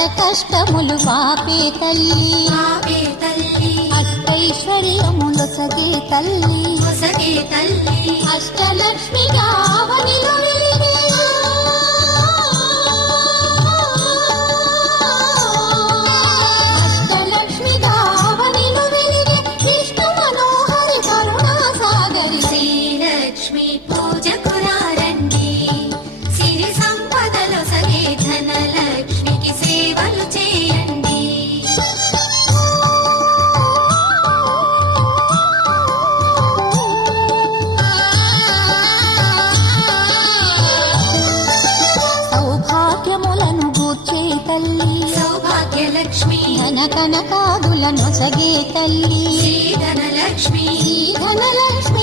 కష్టములు పాపే తల్లి అష్టైశ్వర్యములొసగే తల్లి అష్టలక్ష్మి గావనిలో వెలిగే అష్టలక్ష్మి గావనిలో వెలిగే విష్ణు మనోహరి కరుణా సాగరి శ్రీలక్ష్మి పూజకు రండి సిరి సంపదలు సగే ధనలక్ష్మికి సేవలు చేయండి. సౌభాగ్యములను గూర్చే తల్లి సౌభాగ్యలక్ష్మి ధన కనకాదులను సగే తల్లి శ్రీ ధనలక్ష్మి ధనలక్ష్మి